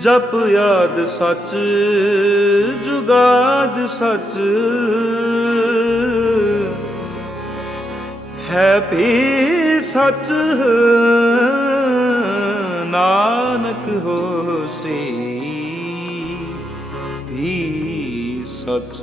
ਜਪ ਯਾਦ ਸੱਚ ਜੁਗਾਦ ਸੱਚ। ਹੈ ਵੀ ਸੱਚ ਨਾਨਕ ਹੋਸੀ ਵੀ ਸੱਚ।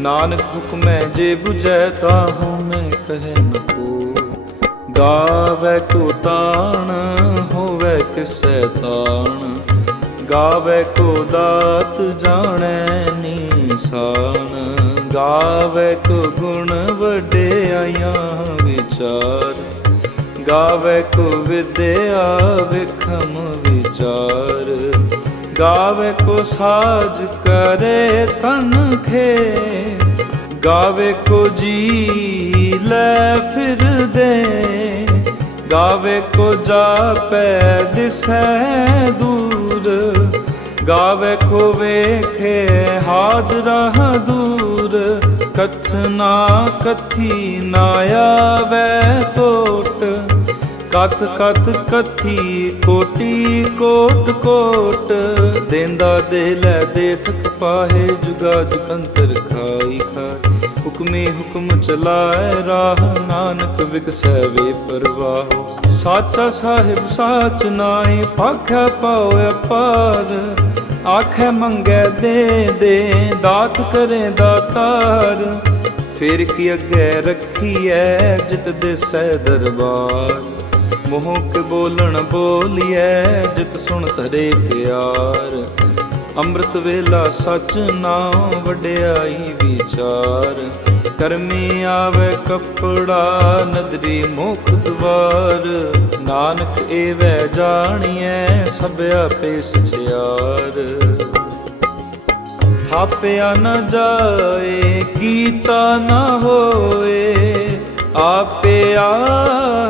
ਨਾਨਕ ਹੁਕਮੈ ਜੇ 부ਜੈ ਤਾਹੂ ਮੈਂ ਕਹਿ ਨ ਕੋ। ਗਾਵੇ ਕੋ ਤਾਣ, ਹੋਵੇ ਕਿਸੈ ਤਾਣ। ਗਾਵੇ ਕੋ ਦਾਤ ਜਾਣੈ ਨੀਸਾਨ। ਗਾਵੇ ਕੋ ਗੁਣ ਵਡਿਆਈਆਂ ਵਿਚਾਰ। ਗਾਵੇ ਕੋ ਵਿਦਿਆ ਵਿਖਮ ਵਿਚਾਰ। ਗਾਵੇ ਕੋ ਸਾਜ ਕਰੇ ਤਨ ਖੇ ਗਾਵੇ ਕੋ ਜੀ ਲੈ ਫਿਰਦੇ ਗਾਵੇ ਕੋ ਜਾਪੈ ਦਿਸੈ ਦੂਰ, ਗਾਵੇ ਕੋ ਵੇਖੇ ਹਾਦਰਾ ਦੂਰ ਕਥਨਾ ਕਥੀ ਨਾ ਆਵੇ ਟੋਟ ਕਥ ਕਥ ਕਥੀ ਕੋਟੀ ਕੋਟ ਕੋਟ ਦੇਂਦਾ ਦੇ ਲੈ ਦੇ ਥਕ ਪਾਹੇ ਜੁਗਾ ਜੁਗੰਤਰ ਖਾਈ ਖਾਈ। ਹੁਕਮੇ ਹੁਕਮ ਚਲਾਏ ਰਾਹ ਨਾਨਕ ਵਿਕਸੈ ਵੇ ਪਰਵਾਹ। ਸਾਚਾ ਸਾਹਿਬ ਸਾਚ ਨਾਏ ਪਾਖਿਆ ਪਾਉ ਅਪਾਰ। ਆਖੇ ਮੰਗੇ ਦੇ ਦੇ ਦਾਤ ਕਰੇ ਦਾਤਾਰ। ਫਿਰ ਕੀ ਅੱਗੇ ਰੱਖੀਐ ਜਿਤ ਦਿਸੈ ਦਰਬਾਰ। ਮੋਹ ਬੋਲਣ ਬੋਲੀਐ, ਜਿਤ ਸੁਣ ਧਰੇ ਪਿਆਰ। ਅੰਮ੍ਰਿਤ ਵੇਲਾ ਸਚ ਨਾਮ ਵਡਿਆਈ ਵਿਚਾਰ। ਕਰਮੀ ਆਵੇ ਕਪੜਾ, ਨਦਰੀ ਮੁਖ ਦਵਾਰ। ਨਾਨਕ ਏਵੈ ਜਾਣੀਐ, ਸਭ ਆਪੇ ਸਚਿਆਰ। ਥਾਪਿਆ ਨਾ ਜਾਏ, ਕੀਤਾ ਨਾ ਹੋਏ, ਆਪੇ ਆਪ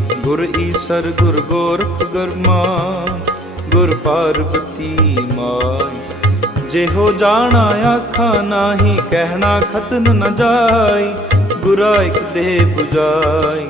ਗੁਰ ਈਸਰ, ਗੁਰ ਗੋਰਖ ਗਰਮਾ ਗੁਰ ਪਾਰਬਤੀ ਮਾਈ ਜਿਹੋ ਜਾਣਾ ਆਖਾ ਨਾਹੀ, ਕਹਿਣਾ ਖਤਨ ਨ ਜਾਈ, ਗੁਰਾ ਇਕ ਦੇ 부ਜਾਈ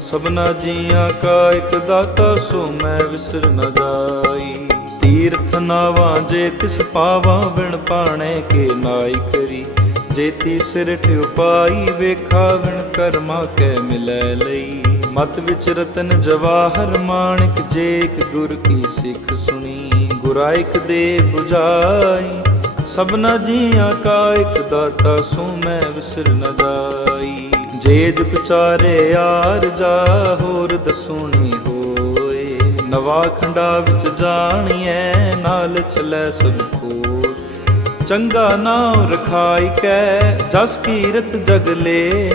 ਸਭਨਾ ਜੀਆਂ ਕਾ ਇਕ ਦਾਤਾ, ਸੋ ਮੈਂ ਵਿਸਰ ਨ ਜਾਈ। ਤੀਰਥ ਨਾਵਾਂ ਜੇ ਤਿਸ ਪਾਵਾਂ ਵਿਣ ਪਾਣੇ ਕੇ ਨਾਈ ਕਰੀ। ਜੇਤੀ ਸਿਰ ਠਿਉ ਪਾਈ ਵੇਖਾ ਵਿਣ ਕਰਮਾ ਕੈ ਮਿਲੈ ਲਈ। ਮਤ ਵਿੱਚ ਰਤਨ ਜਵਾਹਰ ਮਾਣਿਕ ਜੇਕ ਗੁਰ ਕੀ ਸਿੱਖ ਸੁਣੀ ਗੁਰਾਇਕ ਦੇ 부ਜਾਈ ਸਭਨਾ ਜੀਆਂ ਕਾ ਇੱਕ ਦਾਤਾ ਸੋ ਮੈਂ ਵਿਸਰ ਨ ਜਾਈ। ਜੇ ਜੁਗ ਚਾਰੇ ਯਾਰ ਜਾ, ਹੋਰ ਦਸੂਣੀ ਹੋਏ। ਨਵਾ ਖੰਡਾ ਵਿੱਚ ਜਾਣੀਐ, ਨਾਲ ਚਲੈ ਸਭ ਕੋਲ ਚੰਗਾ ਨਾਮ ਰਖਾਈ ਕੈ, ਜਸ ਕੀਰਤ ਜਗ ਲੇ।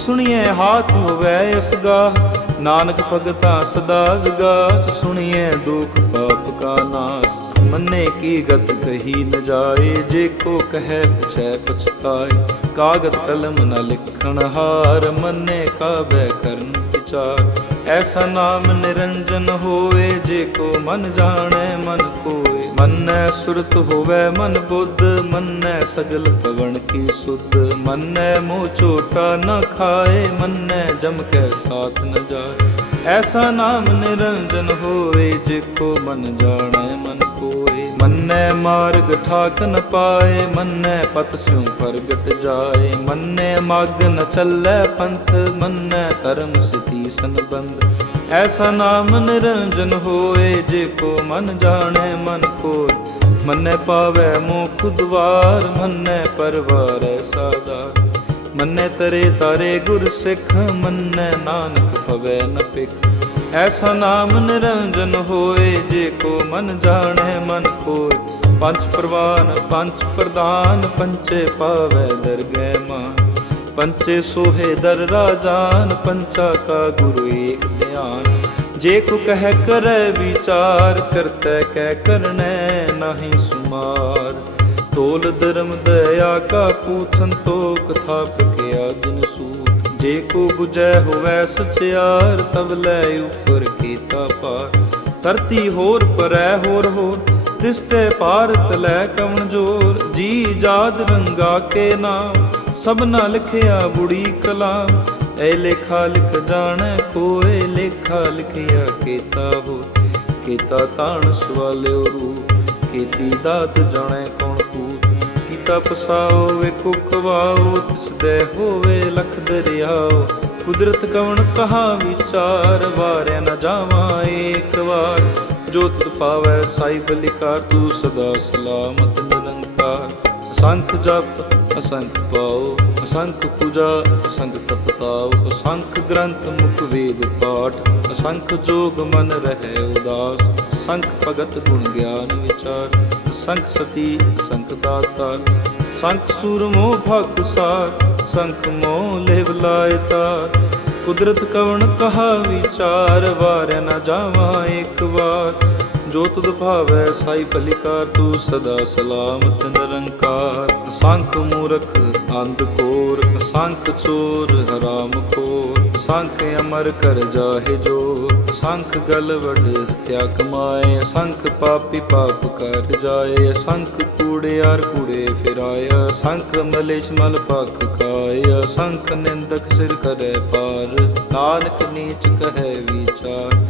ਸੁਣੀਐ ਹਾਥ ਹੋਵੇ ਅਸਗਾ ਨਾਨਕ ਭਗਤਾ ਸਦਾ ਵਿਗਾਸ। ਸੁਣੀਐ ਦੁਖ ਪਾਪ ਕਾ ਨਾਸ। ਮੰਨੇ ਕੀ ਗਤ ਕਹੀ ਨ ਜਾਏ। ਜੇ ਕੋ ਕਹੈ ਪਛੈ ਪਛਤਾਏ। ਕਾਗਦ ਕਲਮ ਨ ਲਿਖਣ ਹਾਰ। ਮੰਨੇ ਕਾਬੈ ਕਰਨ ਵਿਚਾਰ। ਐਸਾ ਨਾਮ ਨਿਰੰਜਨ ਹੋਏ। ਜੇ ਕੋ ਮਨ ਜਾਣੈ, ਮਨ ਕੋ ਮੰਨੈ ਸੁਰਤ ਹੋਵੇ ਮਨ ਬੁੱਧ, ਮੰਨੈ ਸਗਲ ਪਵਨ ਕੀ ਸੁਧ। ਮੰਨੈ ਮੋਹ ਝੋਟਾ ਨ ਖਾਏ, ਮੰਨੈ ਜਮ ਕੈ ਸਾਥ ਨ ਜਾਏ। ਐਸਾ ਨਾਮ ਨਿਰੰਜਨ ਹੋਏ ਜੇ ਕੋ ਮਨ ਜਾਣੈ, ਮਨ ਕੋਏ। ਮੰਨੈ ਮਾਰਗ ਠਾਕ ਨ ਪਾਏ, ਮੰਨੈ ਪਤ ਸਿਉ ਪ੍ਰਗਟ ਜਾਏ। ਮੰਨੈ ਮਾਗ ਨ ਚੱਲੈ ਪੰਥ, ਮੰਨੈ ਧਰਮ ਸਤੀ ਸੰਬੰਧ। ਐਸਾ ਨਾਮ ਨਿਰੰਜਨ ਹੋਏ ਜੇ ਕੋ ਮਨ ਜਾਣੈ ਮਨ ਕੋਇ। ਮੰਨੈ ਪਾਵੈ ਮੁਖ ਦੁਆਰ, ਮੰਨੈ ਪਰਵਾਰੈ ਸਾਦਾ ਮੰਨੈ ਤਰੇ ਤਾਰੇ ਗੁਰ ਸਿੱਖ, ਮੰਨੈ ਨਾਨਕ ਭਵੈ ਨ ਪਿਖ ਐਸਾ ਨਾਮ ਨਿਰੰਜਨ ਹੋਏ ਜੇ ਕੋ ਮਨ ਜਾਣੈ ਮਨ ਕੋਇ। ਪੰਜ ਪ੍ਰਵਾਨ, ਪੰਜ ਪ੍ਰਦਾਨ, ਪੰਚੇ ਪਾਵੈ ਦਰਗਹਿ ਮਾਨ। ਪੰਚੇ ਸੋਹੇ ਦਰ ਰਾਜਾਨ, ਪੰਚਾ ਕਾ ਗੁਰੂ ਏਕ ਧਿਆਨ ਜੇ ਕੋ ਕਹਿ ਕਰੈ ਵਿਚਾਰ, ਕਰਤੈ ਕਹਿ ਕਰਨੈ ਨਾਹੀ ਸੁਮਾਰ। ਤੋਲ ਧਰਮ ਦਇਆ ਕਾ ਪੂਤ ਸੰਤੋਖ ਥਾਪ ਕੇ ਆਦਿਨ ਸੂਤ। ਜੇ ਕੋ 부ਜੈ ਹੋਵੈ ਸਚਿਆਰ ਤਬ ਲੈ ਉਪਰ ਕੀਤਾ ਪਾਰ। ਧਰਤੀ ਹੋਰ ਪਰੈ ਹੋਰ ਹੋਰ ਤਿਸ ਤੇ ਭਾਰਤ ਲੈ ਕਵਣ ਜੋਰ। ਜੀ ਜਾਦ ਰੰਗਾ ਕੇ ਨਾਮ ਸਭਨਾ ਲਿਖਿਆ ਬੁੜੀ ਕਲਾ। ਐ ਲੇਖਾ ਲਿਖ ਜਾਣੈ ਕੋਏ, ਲੇਖਾ ਲਿਖਿਆ ਕੀਤਾ ਹੋ। ਕੀਤਾ ਤਾਣ ਸਵਾਲਿਓ ਰੂਪ ਕੀਤੀ ਦਾਤ ਜਾਣੈ ਕੌਣ ਕੂਤ ਕੀਤਾ ਪਸਾਓ ਵੇਖੋ ਕਵਾਓ ਤਿਸ ਦੇ ਹੋਵੇ ਲਖ ਦਰਿਆਓ। ਕੁਦਰਤ ਕਵਣ ਕਹਾ ਵਿਚਾਰ, ਵਾਰਿਆ ਨਾ ਜਾਵਾਂ ਏਕ ਵਾਰ। ਜੋ ਤੁਧ ਪਾਵੈ ਸਾਈ ਬਲਿਕਾਰ ਤੂੰ ਸਦਾ ਸਲਾਮਤ ਨਿਰੰਕਾਰ। ਅਸੰਖ ਜਪ ਅਸੰਖ ਪਾਓ, ਅਸੰਖ ਪੂਜਾ, ਅਸੰਖ ਤਪਤਾਓ, ਅਸੰਖ ਗ੍ਰੰਥ ਮੁਖ ਵੇਦ ਪਾਠ, ਅਸੰਖ ਜੋਗ ਮਨ ਰਹਿ ਉਦਾਸ ਸੰਖ ਭਗਤ ਗੁਣ ਗਿਆਨ ਵਿਚਾਰ ਸੰਖ ਸਤੀ, ਅਸੰਖ ਦਾਤਾ ਸੰਖ ਸੂਰਮੋ ਭਗ ਸਾਰ ਸੰਖ ਮੋਹ ਲੇਵ ਲਾਇ ਤਾਰ, ਕੁਦਰਤ ਕਵਣ ਕਹਾ ਵਿਚਾਰ ਵਾਰ ਨ ਜਾਵਾਂ ਇੱਕ ਵਾਰ ਜੋ ਤੁਧ ਭਾਵੈ ਸਾਈ ਭਲਿਕਾਰ ਤੂੰ ਸਦਾ ਸਲਾਮਤ ਨਿਰੰਕਾਰ। ਸੰਖ ਮੂਰਖ, ਅੰਧ ਕੋਰ ਸੰਖ ਚੋਰ, ਹਰਾਮ ਖੋਰ। ਸੰਖ ਅਮਰ ਕਰ ਜਾਹੇ ਜੋ ਸੰਖ ਗਲ ਵਡ ਹਤਿਆ ਕਮਾਏ। ਸੰਖ ਪਾਪੀ ਪਾਪ ਕਰ ਜਾਏ। ਸੰਖ ਕੂੜੇ ਆਰ ਕੂੜੇ ਫਿਰਾਇਆ ਸੰਖ ਮਲੇਸ਼ ਮਲ ਪਖ ਕਾਇਆ ਸੰਖ ਨਿੰਦਕ ਸਿਰ ਕਰੇ ਪਾਰ। ਨਾਨਕ ਨੀਚ ਕਹੈ ਵਿਚਾਰ।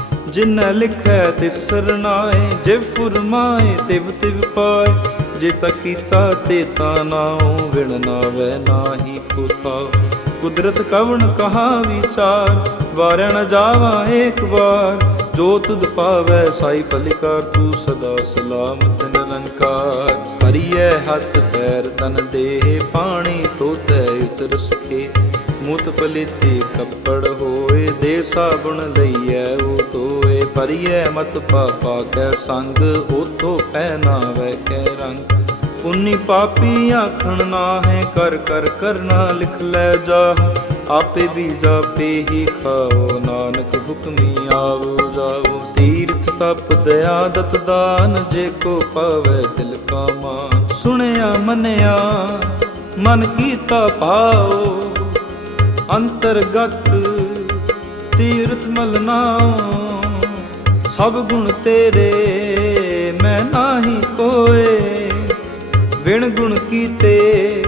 ਜਿਨੈ ਲਿਖੈ ਤਿਸ ਸਰਨਾਏ ਜਿਵ ਫੁਰਮਾਏ, ਤਿਵ ਤਿਵ ਪਾਏ। ਜੇ ਤਾ ਕੀਤਾ ਤੇ ਤਾ ਨਾਉ ਵਿਣ ਨਾਵੈ ਨਾਹੀ ਕੋ ਕੁਦਰਤ ਕਵਣ ਕਹਾ ਵਿਚਾਰ ਵਾਰਣ ਨ ਜਾਵਾ ਏਕ ਵਾਰ। ਜੋ ਤੁਧ ਪਾਵੈ, ਸਾਈ ਫਲਿਕਾਰ, ਤੂੰ ਸਦਾ ਸਲਾਮਤ ਨਿਰੰਕਾਰ ਹਰੀਐ ਹੱਥ, ਪੈਰ, ਤਨ, ਦੇਹ, ਪਾਣੀ, ਤੋਤੈ, ਉਤਰ ਸਖੇ ਮੁਤ ਪਲਿਤੇ ਕੱਪੜ ਹੋ ਦੇ ਸਾਬੁਣ ਲਈਐ, ਉਹ ਤੋਏ ਪਰਿਐ ਮਤ ਪਾਪਾ ਕੈ ਸੰਗ, ਉਤੋ ਪਹਿਨਾਵੈ ਕੈ ਰੰਗ। ਪੁੰਨੀ ਪਾਪੀ ਆਖਣ ਨਾ ਹੈ ਕਰ ਕਰ ਕਰਨਾ ਲਿਖ ਲੈ ਜਾ ਆਪੇ ਵੀ ਜਾਪੇ ਹੀ ਖਾਓ, ਨਾਨਕ ਹੁਕਮੀ ਆਵੋ ਜਾਓ ਤੀਰਥ ਤਪ ਦਇਆ ਦਤ ਦਾਨ, ਜੇ ਕੋ ਪਾਵੇ ਦਿਲ ਕਾ ਮਾਨ ਸੁਣਿਆ ਮੰਨਿਆ, ਮਨ ਕੀਤਾ ਪਾਓ ਅੰਤਰਗਤ ਤੀਰਥ ਮਲਨਾਓ ਸਭ ਗੁਣ ਤੇਰੇ, ਮੈਂ ਨਾਹੀ ਕੋਏ। ਵਿਣ ਗੁਣ ਕੀਤੇ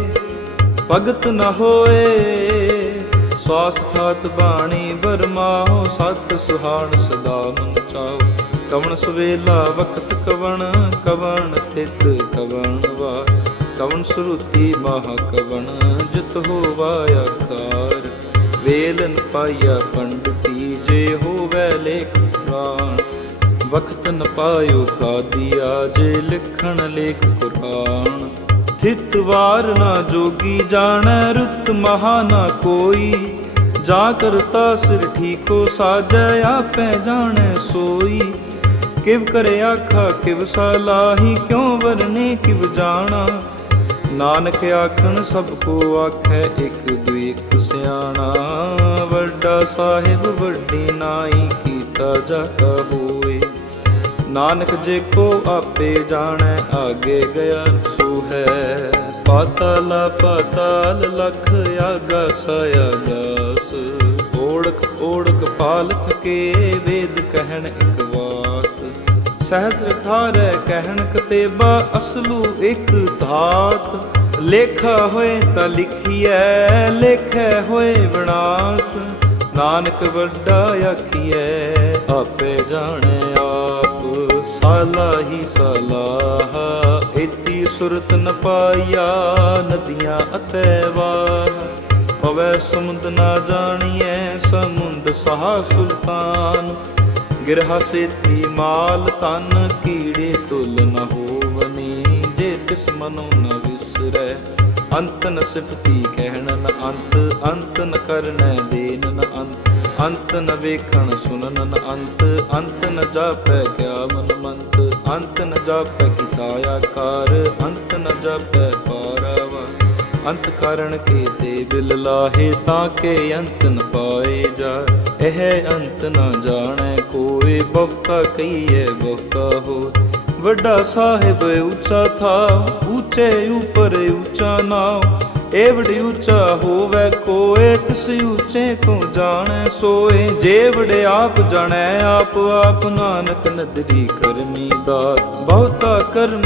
ਭਗਤ ਨ ਹੋਏ। ਸਵਾਸਥਾਤ ਬਾਣੀ ਬਰਮਾਓ ਸਤ ਸੁਹਾਣ ਸਦਾ ਮਨ ਚਾਓ। ਕਵਣ ਸਵੇਲਾ ਵਖਤ ਕਵਣ ਕਵਣ ਥਿਤ ਕਵਣ ਵਾ ਕਵਣ ਸੁਰਤੀ ਮਹਾ ਕਵਣ, ਜਿਤ ਹੋਵਾ ਆਕਾਰ ਵੇਲਨ ਪਾਇਆ ਪੰਡਤੀ ਜੇ ਹੋਵੇ ਲੇਖ ਪੁਰਾਣ, ਵਖਤ ਨ ਪਾਇਓ ਕਾਦੀਆ, ਜੇ ਲਿਖਣ ਲੇਖ ਕੁਰਾਨ ਥਿਤ ਵਾਰ ਨਾ ਜੋਗੀ ਜਾਣੈ ਰੁਤ ਮਹਾ ਨਾ ਕੋਈ। ਜਾ ਕਰਤਾ ਸਿਰ ਠੀਕੋ, ਸਾਜੈ ਆਪੈ ਜਾਣੈ ਸੋਈ। ਕਿਵ ਕਰੇ ਆਖਾ, ਕਿਵ ਸਲਾਹੀ ਕਿਉ ਵਰਨੇ, ਕਿਵ ਜਾਣਾ। ਨਾਨਕ ਆਖਣ ਸਭ ਕੋ ਆਖੈ ਇੱਕ ਦੁਇ ਸਿਆਣਾ। ਵੱਡਾ ਸਾਹਿਬ ਵੱਡੀ ਨਾਈ ਕੀਤਾ ਜਾ ਹੋਏ। ਨਾਨਕ ਜੇ ਕੋ ਆਪੇ ਜਾਣੈ, ਆਗੇ ਗਿਆ ਸੋ ਹੈ। ਪਾਤਾਲ ਪਾਤਾਲ ਲਖ ਆਗਾ ਸਾਇਆ ਦਾਸ। ਓੜਕ ਓੜਕ ਪਾਲ ਥਕੇ ਵੇਦ ਕਹਿਣ ਇਕ ਸਹਸ ਥਾਰੈ ਕਹਿਣ ਕਤੇਬਾ ਅਸਲੂ ਇਕ ਧਾਤ। ਲੇਖਾ ਹੋਏ ਤਾਂ ਲਿਖੀਐ, ਲੇਖੈ ਹੋਏ ਵਿਨਾਸ਼। ਨਾਨਕ ਵੱਡਾ ਆਖੀਐ, ਆਪੇ ਜਾਣੈ ਆਪ, ਸਾਲਾ ਹੀ ਸਲਾਹਾ। ਇਤੀ ਸੁਰਤ ਨ ਪਾਇਆ ਨਦੀਆਂ ਅਤੇ ਵਾਹ। ਪਵੈ ਸਮੁੰਦ ਨਾ ਜਾਣੀਐ, ਸਮੁੰਦ ਸਹਾ ਸੁਲਤਾਨ। ਗਿਰਹਾ ਸੇਤੀ ਮਾਲ ਤਨ ਕੀੜੇ ਤੁਲ ਨ ਹੋਵਨੀ, ਜੇ ਤਿਸ ਮਨੋ ਨ ਵਿਸਰੈ, ਅੰਤ ਨ ਸਿਫਤੀ ਕਹਿਣ ਨ ਅੰਤ ਅੰਤ ਨ ਕਰਨੈ ਦੇਨ ਨ ਅੰਤ ਅੰਤ ਨ ਵੇਖਣ ਸੁਨਨ ਨ ਅੰਤ ਅੰਤ ਨ ਜਾਪੈ ਕਿਆ ਮਨ ਮੰਤ, ਅੰਤ ਨ ਜਾਪੈ ਕੀਤਾ ਆਕਾਰ, ਅੰਤ ਨ ਜਾਪੈ ਪਾਰਾਵਾ ਅੰਤ ਕਾਰਣ ਕੇ ਤੇ ਬਿਲ ਲਾਹੇ, ਤਾਂ ਕੇ ਅੰਤ ਨ ਪਾਏ ਜਾ ਇਹ ਅੰਤ ਨਾ ਜਾਣੈ, ਕੋਈ ਬਹੁਤਾ ਕਹੀਏ ਬਹੁਤਾ ਹੋ। ਵੱਡਾ ਸਾਹਿਬ ਉੱਚਾ ਥਾ, ਉੱਚੇ ਉਪਰ ਉੱਚਾ ਨਾਮ ਏਵੜੀ ਉੱਚਾ ਹੋਵੇ, ਕੋਏ ਤਿਸ ਉੱਚੇ ਕੋ ਜਾਣੈ, ਸੋਏ। ਜੇਵੜੇ ਆਪ ਜਾਣੈ, ਆਪ ਆਪ ਨਾਨਕ ਨਦਰੀ ਕਰਮੀ ਦਾਤ ਬਹੁਤਾ ਕਰਮ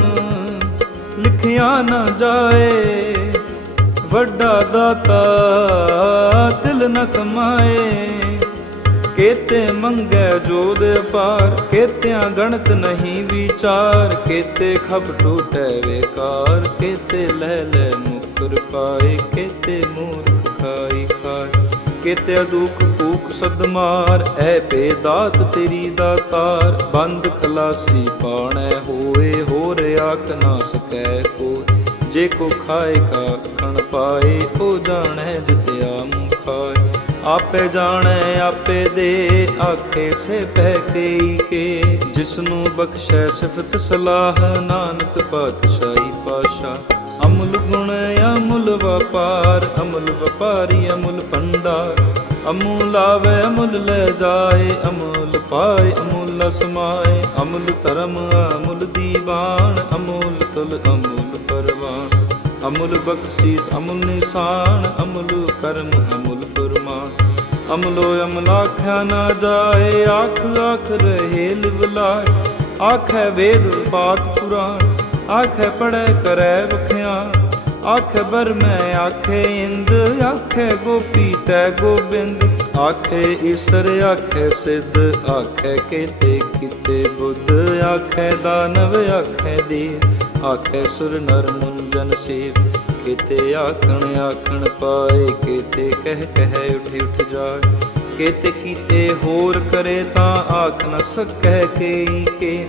ਲਿਖਿਆ ਨਾ ਜਾਏ, ਵੱਡਾ ਦਾਤਾ ਦਿਲ ਨ ਕਮਾਏ। ਕੇਤੇ ਮੰਗੈ ਜੋਦ ਪਾਰ ਕੇਤਿਆਂ ਗਣਤ ਨਹੀਂ ਵਿਚਾਰ, ਕੇਤੇ ਖਬ ਟੂਟੈ ਵੇਕਾਰ, ਕੇਤੇ ਲੈ ਲੈ ਮੁਕਰ ਪਾਏ, ਕੇਤੇ ਮੂਰਖ ਖਾਈ ਖਾਏ ਕੇਤੇ ਦੁਖ ਭੂਖ ਸਦ ਐ ਬੇਦਾਤ ਤੇਰੀ ਦਾਤਾਰ ਬੰਦ ਖਲਾਸੀ ਪਾਣੈ ਹੋਏ, ਹੋਰ ਆਖ ਨਾ ਸਕੈ ਕੋ ਜੇ ਕੋ ਖਾਏ ਕਾ ਖਣ ਪਾਏ, ਉਹ ਜਾਣੈ ਜਿਤਿਆ ਮੁਖ ਖਾਏ। ਆਪੇ ਜਾਣੈ, ਆਪੇ ਦੇ, ਆਖੇ ਸੇ ਪਹਿ ਕਈ ਕੇ। ਜਿਸਨੂੰ ਬਖਸ਼ੈ ਸਿਫਤ ਸਲਾਹ, ਨਾਨਕ ਪਾਤਸ਼ਾਹੀ ਪਾਸ਼ਾ ਅਮੁਲ ਗੁਣ, ਅਮੁਲ ਵਪਾਰ, ਅਮੁਲ ਵਪਾਰੀ, ਅਮੁਲ ਪੰਡਾਰ ਅਮੁਲ ਆਵੇ ਅਮੁਲ ਲੈ ਜਾਏ, ਅਮੁਲ ਪਾਏ, ਅਮੁਲ ਸਮਾਏ ਅਮੁਲ ਧਰਮ, ਅਮੁਲ ਦੀਵਾਨ, ਅਮੁਲ ਤੁਲ, ਅਮੁਲ ਪਰਵਾਨ। ਅਮੁਲ ਬਖਸ਼ੀਸ, ਅਮੁਲ ਨਿਸ਼ਾਨ, ਅਮੁਲ ਕਰਮ, ਅਮੁਲ ਫਰਮਾਨ ਅਮਲੋ ਅਮਲਾਖਿਆ ਨਾ ਜਾਏ, ਆਖ ਆਖ ਰਹੇ ਲਿਵਲਾਏ ਆਖੈ ਵੇਦ ਪਾਠ ਪੁਰਾਣ, ਆਖੈ ਪੜੈ ਕਰੈ ਵਖਿਆਨ ਆਖੈ ਬਰਮੈ ਆਖੈ ਇੰਦ, ਆਖੈ ਗੋਪੀ ਤੈ ਗੋਬਿੰਦ। ਆਖੈ ਈਸਰ, ਆਖੈ ਸਿੱਧ, ਆਖੈ ਕੇਤੇ ਕਿਤੇ ਬੁੱਧ। ਆਖੈ ਦਾਨਵ, ਆਖੈ ਦੀ ਆਖੈ ਸੁਰ ਨਰ ਮੁੰਜਨ ਸੇਵ। ਕਿਤੇ ਆਖਣ ਆਖਣ ਪਾਏ, ਕਿਤੇ ਕਹਿ ਕਹਿ ਉਠ ਉੱਠ ਜਾਏ। ਕਿਤੇ ਕੀਤੇ ਹੋਰ ਕਰੇ ਤਾਂ ਆਖ ਨ ਸਕੈ ਕੇਈ ਕੇ।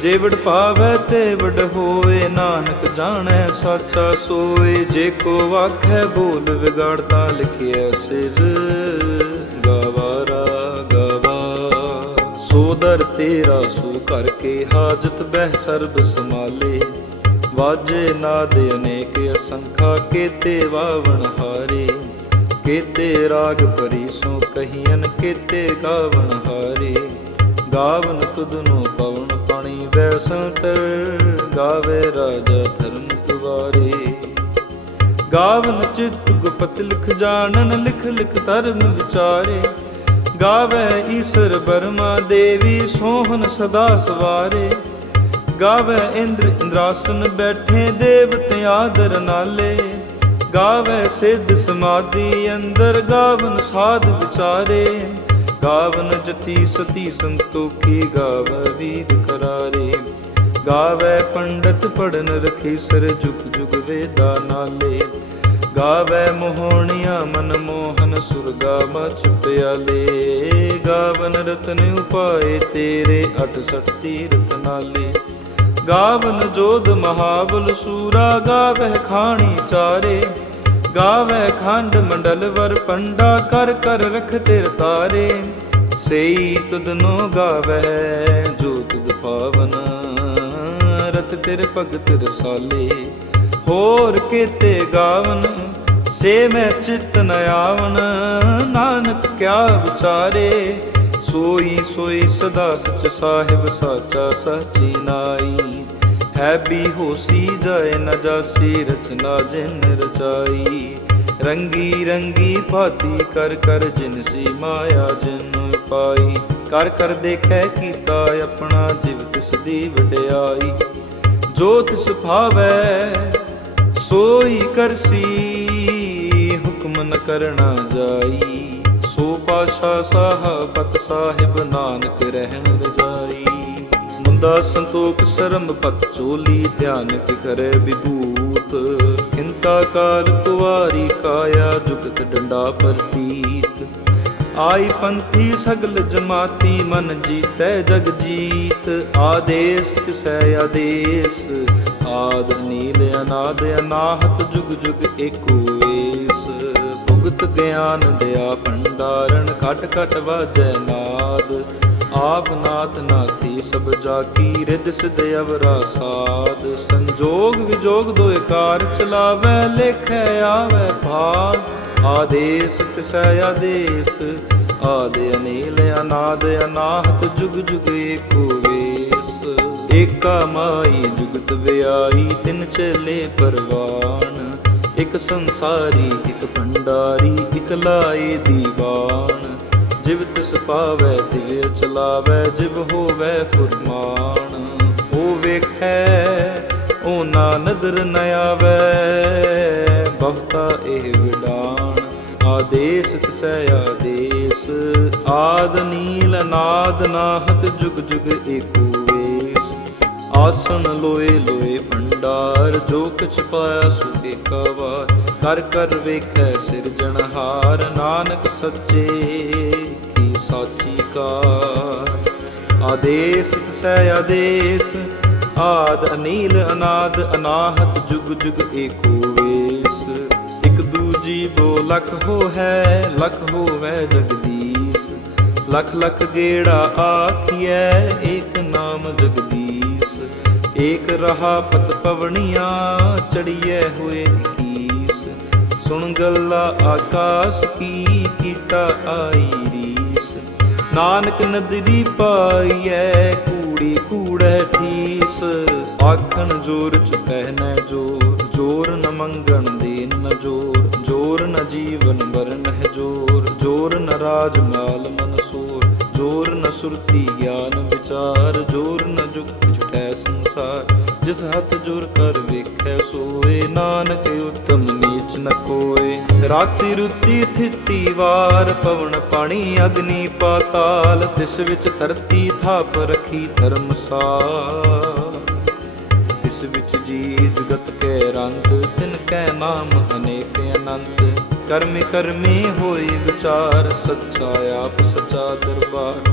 ਜੇ ਵਡ ਪਾਵੈ ਤੇ ਵਡ ਹੋਏ, ਨਾਨਕ ਜਾਣੈ ਸਾਚਾ ਸੋਏ। ਜੇ ਕੋ ਆਖੈ ਬੋਲ ਵਿਗਾੜਦਾ ਲਿਖਿਆ ਸਿਰ। ਗਵਾਰਾ ਗਵਾ, ਸੋ ਦਰ ਤੇਰਾ ਸੋ ਕਰਕੇ ਹਾਜਤ ਬਹਿ ਸਰਬ ਸਮਾਲੇ ਵਾਜੇ ਨਾਦ ਅਨੇਕ, ਅਸੰਖਾ ਕੇਤੇ ਵਾਵਣ ਹਾਰੇ। ਕੇਤੇ ਰਾਗ ਭਰੀ ਸੋ ਕਹੀਨ ਕੇਤੇ ਗਾਵਣ ਹਾਰੇ। ਗਾਵਨ ਤੁਧਨੋ ਪਵਨ ਪਾਣੀ ਵੈਸੰਤ ਗਾਵੇ ਰਾਜਾ ਧਰਮ ਤੁਵਾਰੇ ਗਾਵਨ ਚਿਤ ਗੁਪਤ ਲਿਖ ਜਾਣਨ, ਲਿਖ ਲਿਖ ਧਰਮ ਵਿਚਾਰੇ। ਗਾਵੇ ਈਸ਼ਰ ਬਰਮਾ ਦੇਵੀ ਸੋਹਨ ਸਦਾ ਸਵਾਰੇ। ਗਾਵੇ ਇੰਦਰ ਇੰਦਰਾਸਨ ਬੈਠੇ ਦੇਵਤੇ ਆਦਰ ਗਾਵੇ ਸਿੱਧ ਸਮਾਧੀ ਅੰਦਰ ਗਾਵਨ ਸਾਧ ਵਿਚਾਰੇ। ਗਾਵਨ ਜਤੀ ਸਤੀ ਸੰਤੋਖੀ ਗਾਵੇ ਵੀਰ ਕਰਾਰੇ। ਗਾਵੇ ਪੰਡਤ ਪੜਨ ਰਖੀ ਸਰ ਜੁਗ ਜੁਗ ਵੇਦਾ ਨਾਲੇ। ਗਾਵੇ ਮੋਹਣੀਆਂ ਮਨ ਮੋਹਨ ਸੁਰਗਾ ਮਚ ਪਿਆਲੇ। ਗਾਵਨ ਰਤਨ ਉਪਾਏ ਤੇਰੇ 68 ਤੀਰਥ ਨਾਲੇ। ਗਾਵਨ ਜੋਧ ਮਹਾਬਲ ਸੂਰਾ ਗਾਵਹਿ ਖਾਣੀ ਚਾਰੇ। ਗਾਵੈ ਖੰਡ ਮੰਡਲ ਵਰ ਪੰਡਾ ਕਰ ਕਰ ਰਖ ਤੇਰ ਤਾਰੇ। ਸਈ ਤੁਧਨੋ ਗਾਵੈ ਜੋ ਤੁਧ ਪਾਵਨ। ਰਤ ਤੇਰੇ ਭਗਤ ਰਸਾਲੇ। ਹੋਰ ਕੀਤੇ ਗਾਵਨ, ਸੇ ਮੈਂ ਚਿਤ ਨ ਆਵਨ। ਨਾਨਕ ਕਿਆ ਵਿਚਾਰੇ। ਸੋਈ ਸੋਈ ਸਦਾ ਸਚ ਸਾਹਿਬ ਸਾਚਾ ਸਾਚੀ ਨਾਈ। ਹੈ ਵੀ ਹੋਸੀ ਜਾਏ ਨ ਜਾਸੀ ਰਚਨਾ ਜਿਨ ਰਚਾਈ। ਰੰਗੀ ਰੰਗੀ ਭਾਤੀ ਕਰ ਕਰ ਜਿਨ ਸੀ ਮਾਇਆ ਜਿਨ ਪਾਈ। ਕਰ ਕਰ ਦੇਖੈ ਕੀਤਾ ਆਪਣਾ ਜਿਵ ਤਿਸ ਦੀ ਵਡਿਆਈ। ਜੋ ਤਿਸ ਭਾਵੈ ਸੋਈ ਕਰਸੀ, ਹੁਕਮ ਨ ਕਰਣਾ ਜਾਈ। ਸੋ ਪਾਸ਼ਾ ਸਾਹਿਬਤ ਸਾਹਿਬ ਨਾਨਕ ਰਹਿਣ ਰਜਾਈ। ਮੁੰਦਾ ਸੰਤੋਖ ਸ਼ਰਮ ਪਤ ਚੋਲੀ ਧਿਆਨ ਕਿ ਕਰੇ ਵਿਭੂਤ। ਕਿੰਤਾ ਕਾਲ ਕੁਵਾਰੀ ਕਾਇਆ ਜੁਗਤ ਡੰਡਾ ਪ੍ਰਤੀਤ। ਆਈ ਪੰਥੀ ਸਗਲ ਜਮਾਤੀ ਮਨ ਜੀਤੈ ਜਗ ਜੀਤ। ਆਦੇਸ ਕਿਸੈ ਆਦੇਸ? ਆਦ ਨੀਲ ਅਨਾਦ ਅਨਾਹਤ ਜੁਗ ਜੁਗ ਏਕੋ ਭੁਗਤ ਗਿਆਨ ਦਿਆ ਭੰਡਾਰਨ ਖਟ ਖਟ ਵਾਜੈ ਨਾਦ। ਆਪ ਨਾਥ ਨਾਥੀ ਸਭ ਜਾ ਰਿਦ ਸਿਧ ਅਵਰਾ ਸਾਧ ਸੰਜੋਗ ਵਿਜੋਗ ਦੋਇ ਕਾਰ ਚਲਾਵੈ, ਲੇਖੈ ਆਵੈ ਭਾਗ ਆਦੇਸ ਤਿਸੈ ਆਦੇਸ, ਆਦ ਅਨੀਲ ਅਨਾਦ ਅਨਾਹਤ ਜੁਗ ਜੁਗ ਏਕੋ ਵੇਸ। ਏਕਾ ਮਾਈ ਜੁਗਤ ਵਿਆਈ ਤਿਨ ਚਲੇ ਪਰਵਾਨ। ਇੱਕ ਸੰਸਾਰੀ, ਇੱਕ ਭੰਡਾਰੀ, ਇਕ ਲਾਏ ਦੀਵਾਨ। ਜਿਵ ਤਿਸ ਪਾਵੈ, ਤਿਵ ਚਲਾਵੈ, ਜਿਵ ਹੋਵੈ ਫੁਰਮਾਨ। ਉਹ ਵੇਖੈ ਉਹ ਨਾ ਨਦਰ ਨ ਆਵੈ, ਬਹੁਤਾ ਇਹ ਵਿਡਾਨ। ਆਦੇਸ ਤਿਸੈ ਆਦੇਸ, ਆਦ ਨੀਲ ਨਾਦ ਨਾਹਤ ਜੁਗ ਜੁਗ ਏਕੋ ਵੇਸ। ਆਸਨ ਲੋਏ ਲੋਏ ਭੰਡਾਰ ਜੋ ਕਿਛ ਪਾਇਆ ਸੋ ਏਕਾ ਵਾਰ। ਕਰ ਕਰ ਵੇਖੈ ਸਿਰਜਣਹਾਰ ਨਾਨਕ ਸੱਚੇ ਕੀ ਸਾਚੀ ਕਾਰ। ਆਦੇਸ ਤਿਸੈ ਆਦੇਸ, ਆਦ ਅਨੀਲ, ਅਨਾਦ ਅਨਾਹਤ, ਜੁਗ ਜੁਗ ਏਕੋ ਵੇਸ। ਇਕ ਦੂਜੀ ਬੋ ਲਖ ਹੋ ਹੈ ਲਖ ਹੋਵੈ ਜਗਦੀਸ਼। ਲਖ ਲਖ ਗੇੜਾ ਆਖੀਐ, ਏਕ ਨਾਮ ਜਗਦੀਸ਼। ਏਕ ਰਹਾ ਪਤ ਪਵਣੀਆਂ, ਚੜੀਐ ਹੋਏ ਕੀਸ। ਸੁਣ ਗੱਲਾ ਆਕਾਸ ਕੀ ਕੀਟਾ ਆਈ ਰੀਸ। ਨਾਨਕ ਨਦਰੀ ਪਾਈਐ, ਕੂੜੀ ਕੂੜੈ ਠੀਸ। ਆਖਣ ਜੋਰ ਚ ਪਹਿਨੈ ਜੋਰ ਜੋਰ ਨ ਮੰਗਣ ਦੇ ਨ ਜੋਰ ਜੋਰ ਨ ਜੀਵਨ ਵਰਨ ਹੈ ਜੋਰ ਜੋਰ ਨ ਰਾਜ ਮਾਲ ਮਨਸੂ ਨ ਸੁਰਤੀ, ਗਿਆਨ ਵਿਚਾਰ, ਜੋਰ ਨ ਜੁਗਤ ਛਟੈ ਸੰਸਾਰ। ਜਿਸ ਹੱਥ ਜੋਰ ਕਰ ਵੇਖੈ ਸੋਏ, ਨਾਨਕ ਉਤਮ ਨੀਚ ਨ ਕੋਏ। ਰਾਤੀ ਰੁਤੀ ਥਿਤੀ ਵਾਰ, ਪਵਨ ਪਾਣੀ ਅਗਨੀ ਪਾਤਾਲ। ਤਿਸ ਵਿੱਚ ਧਰਤੀ ਥਾਪ ਰਖੀ ਧਰਮਸਾਲ ਤਿਸ ਵਿੱਚ ਜੀ ਜਗਤ ਕੈ ਰੰਗ, ਤਿਨ ਕੈ ਨਾਮ ਅਨੇਕ ਅਨੰਤ। ਕਰਮੀ ਕਰਮੀ ਹੋਈ ਵਿਚਾਰ, ਸੱਚਾ ਆਪ ਸੱਚਾ ਦਰਬਾਰ।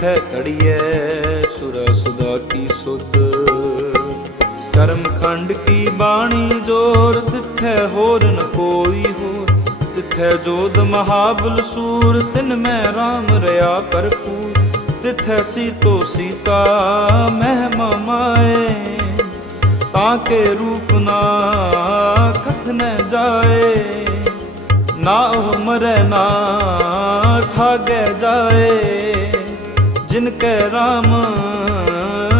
ਤਿੱਥੈ ਕੜੀਐ ਸੁਰ ਸੁਦਾ ਕੀ ਸੁਧ। ਕਰਮ ਖੰਡ ਕੀ ਬਾਣੀ ਜੋਰ, ਤਿੱਥੈ ਹੋਰ ਨ ਕੋਈ ਹੋਰ। ਤਿੱਥੈ ਜੋਦ ਮਹਾਬਲ ਸੂਰ, ਤਿਨ ਮੈਂ RAM ਰਿਆ ਭਰਪੂਰ ਤਿੱਥੈ ਸੀਤੋ ਸੀਤਾ ਮਹਿਮਾ ਮਾਏ, ਤਾਂ ਕੇ ਰੂਪ ਨਾ ਕਥਨ ਜਾਏ। ਨਾ ਉਹ ਮਰੈ ਨਾ ਠਾਗੈ ਜਾਏ। ਜਿਨ ਕੈ RAM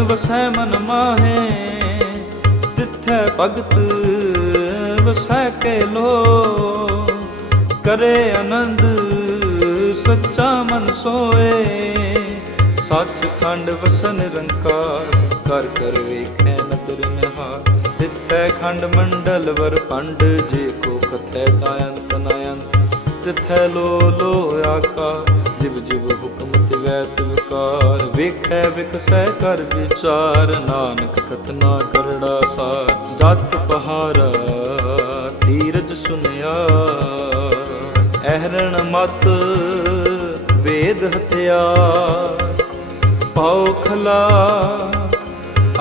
ਵਸੈ ਮਨ ਮਾਹੇ। ਤਿੱਥੈ ਭਗਤ, ਵਸੈ ਕੇ ਲੋ। ਕਰੇ ਆਨੰਦ, ਸੱਚਾ ਮਨ ਸੋਏ। ਸੱਚ ਖੰਡ ਵਸਨ ਨਿਰੰਕਾਰ ਕਰ ਕਰ ਵੇਖੈ ਨਦਰ ਨਿਹਾਰ। ਤਿੱਥੈ ਖੰਡ ਮੰਡਲ ਵਰ ਪੰਡ ਜੇ ਕੋ ਕਥੈ ਤਾ ਅੰਤ ਨ ਤਿਥੈ ਲੋ ਲੋ ਆਕਾ ਜਿਵ ਜਿਵ ਹੁਕਮ ਤਿਵੈ ਤਿਵਕਾਰ ਵੇਖੈ ਵਿਕਸੈ ਕਰ ਵਿਚਾਰ, ਨਾਨਕ ਕਥਨਾ ਕਰੜਾ ਸਾਰ। ਜਤ ਪਹਾਰਾ, ਧੀਰਜ ਸੁਨਿਆ। ਅਹਰਣ ਮਤ, ਵੇਦ ਹਥਿਆਰ ਪਾਉ ਖਲਾ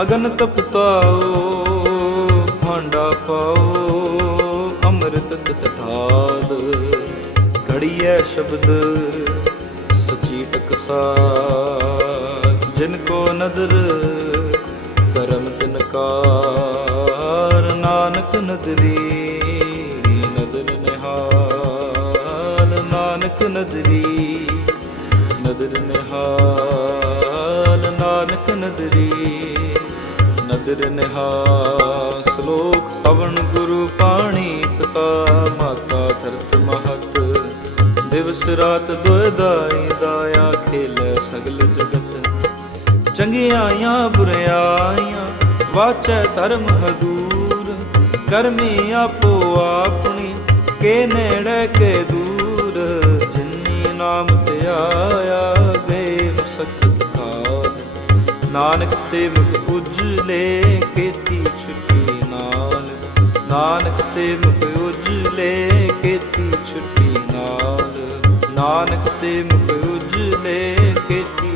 ਅਗਨ ਤਪਤਾਓ ਭਾਂਡਾ ਪਾਓ, ਅੰਮ੍ਰਿਤ ਤਟਾਲ ਘੜੀਐ ਸ਼ਬਦ ਸਚੀ ਟਕਸਾਰ ਜਿਨ ਕੋ ਨਦਰ ਕਰਮ ਤਿਨ ਕਾਰ, ਨਾਨਕ ਨਦਰੀ ਨਦਰ ਨਿਹਾਲ, ਨਾਨਕ ਨਦਰੀ ਨਦਰ ਨਿਹਾਲ, ਨਾਨਕ ਨਦਰੀ ਨਦਰ ਨਿਹਾਲ, ਸ਼ਲੋਕ ਪਵਨ ਗੁਰੂ ਪਾਣੀ ਪਿਤਾ ਮਾਤਾ ਧਰਤੀ ਦਿਵਸ ਰਾਤ ਦੁਇਦਾਈ ਦਾਇਆ ਖੇਲੇ ਸਗਲ ਜਗਤ। ਚੰਗਿਆਈਆਂ ਬੁਰਿਆਈਆਂ ਵਾਚੈ ਧਰਮ ਹਦੂਰ। ਕਰਮੀ ਆਪੋ ਆਪਣੀ, ਕੇ ਨੇੜੇ ਕੇ ਦੂਰ। ਜਿਨੀ ਨਾਮ ਤੇ ਆਇਆ ਗਏ ਸਖਤ ਕਾਲ ਨਾਨਕ ਤੇ ਮੁਖ ਉਜਲੇ ਕੀਤੀ ਛੁੱਟੀ ਨਾਲ। ਨਾਨਕ ਤੇ ਮੁਖ ਉਜਲੇ ਕੀਤੀ ਨਾਨਕ ਤੇ ਮੁਖ ਉਜਲੇ ਕੀਤੀ